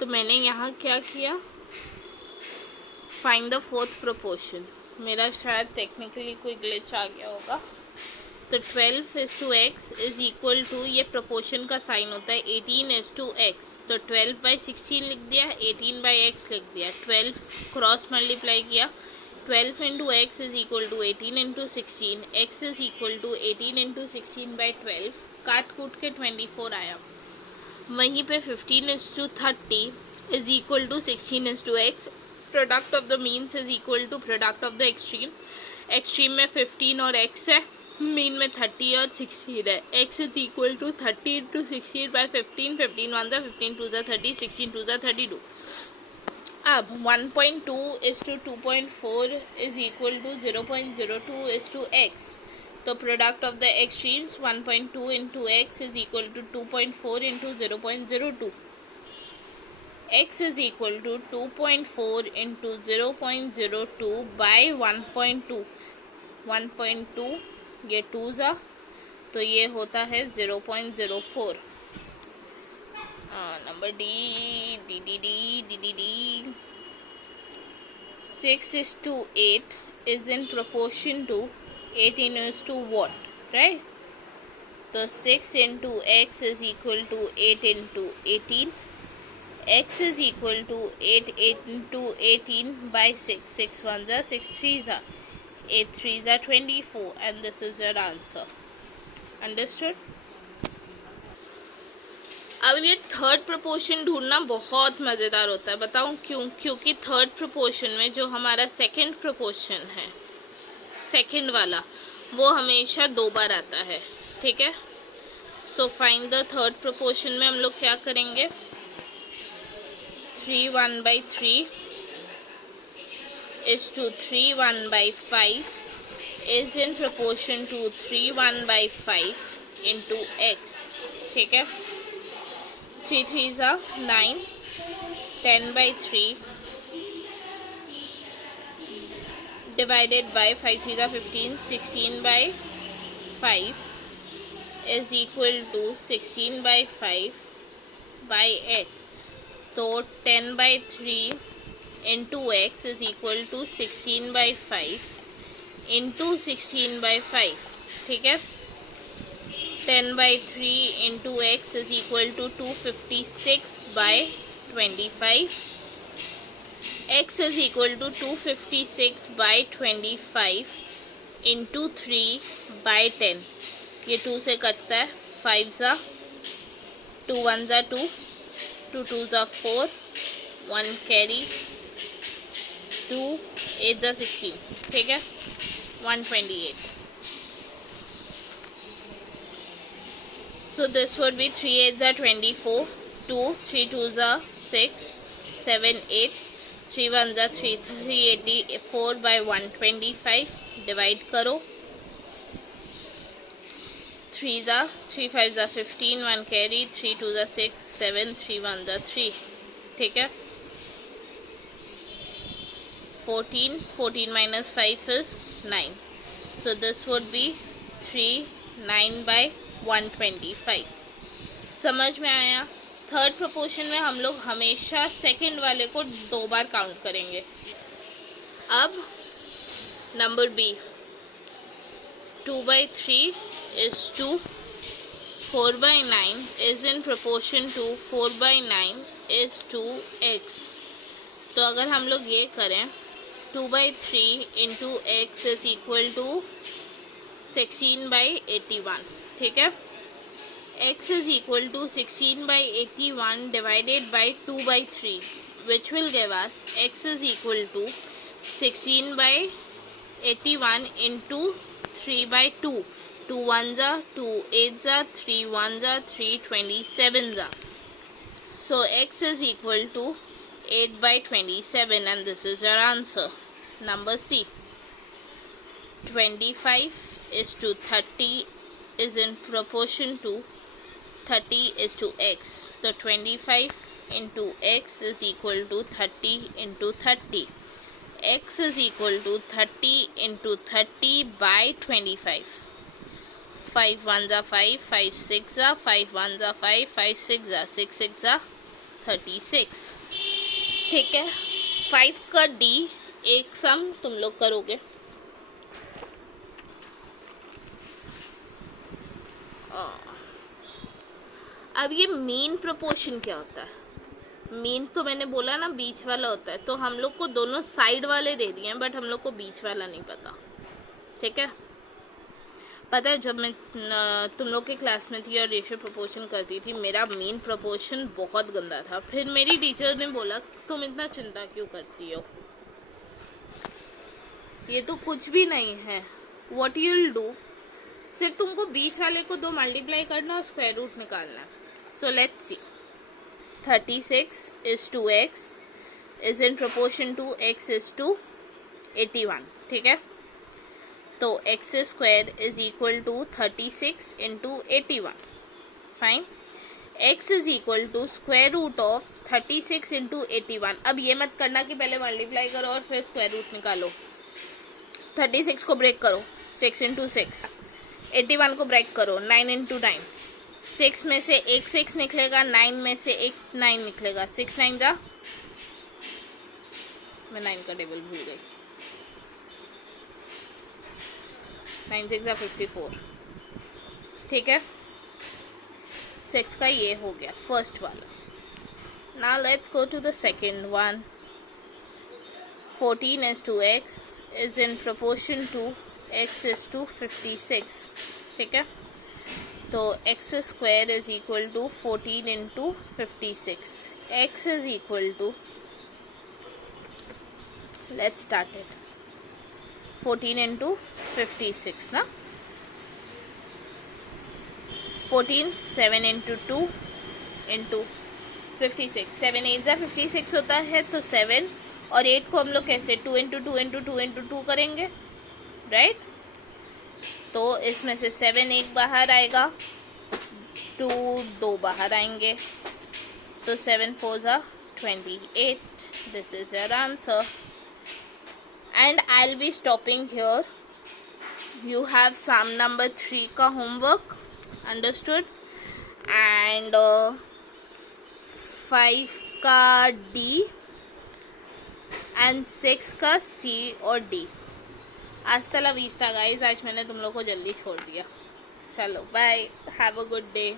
तो मैंने यहाँ क्या किया, फाइंड द फोर्थ प्रोपोर्शन। मेरा शायद टेक्निकली कोई ग्लिच आ गया होगा। तो 12:x इज इक्वल टू, ये प्रोपोर्शन का साइन होता है, 18:x। तो 12/16 लिख दिया, 18/x लिख दिया, 12 क्रॉस मल्टीप्लाई किया, 12 into x is equal to 18 into 16, x is equal to 18 into 16/12, काट कूट के 24 आया। वहीं पे 15:30 is equal to 16:x, product of the means is equal to product of the extreme. Extreme में 15 और x है, मीन में 30 और 16 है। x is equal to 30 into 16/15, 15 1 ज़ा 15 2 ज़ा 30, 16 2 ज़ा 32। अब 1.2 is to 2.4 is equal to 0.02 is to x। तो product of the extremes 1.2 into x is equal to 2.4 into 0.02। x is equal to 2.4 into 0.02 by 1.2। 1.2 ये 2 ज़ा, तो ये होता है 0.04। Number D D D D D D D 6:8 is in proportion to 18:, what, right? तो 6 into x is equal to 8 into 18. x is equal to 8 into 18 by 6. 6 1 ज़ा 6 3 ज़ा 8 3 ज़ा 24, and this is your answer. Understood? अब ये third proportion ढूंढना बहुत मज़ेदार होता है। बताऊं क्यों? क्योंकि थर्ड प्रोपोर्शन में जो हमारा सेकंड प्रोपोर्शन है, सेकंड वाला, वो हमेशा 2 बार आता है। ठीक है, so find the third proportion में हम लोग क्या करेंगे, 3 1/3 is to 3 1/5 is in proportion to 3 1/5 into x। ठीक है, 3 3 ज़ा 9, 10/3 divided by 5 3 ज़ा 15, 16/5 is equal to 16/5 by x। तो 10/3 into x is equal to 16/5 into 16/5। ठीक है, 10/3 into x is equal to 256/25। x is equal to 256/25 into 3/10। ये 2 से कटता है, 5 ज़ा 2 1 ज़ा 2, 2 2 ज़ा 4, 1 कैरी, 2 8 ज़ा 16। ठीक है, 128। So this would be 3 8 ज़ा 24, 2 3 2 ज़ा 6, 7 8, 3 1 ज़ा 3, 384 by 125 डिवाइड करो, 3 ज़ा 3 5 ज़ा 15, 1 कैरी, 3 2 ज़ा 6, 7 3 1 ज़ा 3। ठीक है, 14 14 minus 5 is 9। So this would be 3 9/125। समझ में आया? थर्ड प्रोपोर्शन में हम लोग हमेशा सेकंड वाले को 2 बार काउंट करेंगे। अब number B, 2/3 is to 4/9 is in proportion to 4/9 is to x। तो अगर हम लोग ये करें, 2/3 into x is equal to 16/81। ठीक है, x is equal to 16/81 divided by 2/3, which will give us x is equal to 16/81 into 3/2। 2 1 ज़ा 2, 8 ज़ा 3, 1 ज़ा 3, 27 ज़ा। So x is equal to 8/27, and this is your answer. Number C, 25 is to 30 is in proportion to 30 is to x। तो 25 into x is equal to 30 into 30। x is equal to 30 into 30 by 25। 5 1 ज़ा 5, 5 6 ज़ा 5 1 ज़ा 5, 5 6 ज़ा 6 6 ज़ा 36। ठीक है, 5 का D एक सम तुम लोग करोगे। अब ये मीन प्रोपोर्शन क्या होता है? मीन तो मैंने बोला ना बीच वाला होता है, तो हम लोग को दोनों साइड वाले दे दिए हैं, बट हम लोग को बीच वाला नहीं पता। ठीक है, पता है जब मैं तुम लोग के क्लास में थी और रेशियो प्रोपोर्शन करती थी, मेरा मीन प्रोपोर्शन बहुत गंदा था। फिर मेरी टीचर ने बोला तुम इतना चिंता क्यों करती हो, ये तो कुछ भी नहीं है। व्हाट यू विल डू, सिर्फ तुमको बीच वाले को 2 मल्टीप्लाई करना और स्क्वायर रूट निकालना है। So let's see, 36 is to x is in proportion to x is to 81। ठीक है, तो x square is equal to 36 into 81। Fine, x is equal to square root of 36 into 81। अब ये मत करना कि पहले मल्टीप्लाई करो और फिर स्क्वायर रूट निकालो। 36 को ब्रेक करो, 6 into 6। 81 को ब्रेक करो, 9 into 9। 6 में से एक 6 निकलेगा, 9 में से एक 9 निकलेगा। 6 9 जा, मैं 9 का टेबल भूल गई। 9 6 जा 54। ठीक है, 6 का ये हो गया फर्स्ट वाला। Now let's go to the second one. 14 is to x is in proportion to x is to 56। ठीक है, तो x square is equal to 14 into 56। x is equal to, let's start it, 14 into 56 ना, 14 7 into 2 into 56। 7 8 जा 56 होता है, तो 7 और 8 को हम लोग कैसे 2 into 2 into 2 into 2 करेंगे, राइट। तो इसमें से 7 एक बाहर आएगा, 2 2 बाहर आएंगे, तो 7 4 जा 28। This is your answer and I will be stopping here. You have some number 3 का होमवर्क, अंडरस्टूड, एंड 5 का D एंड 6 का C और D। हasta la vista गाइज, आज मैंने तुम लोग को जल्दी छोड़ दिया। चलो bye, have a good day.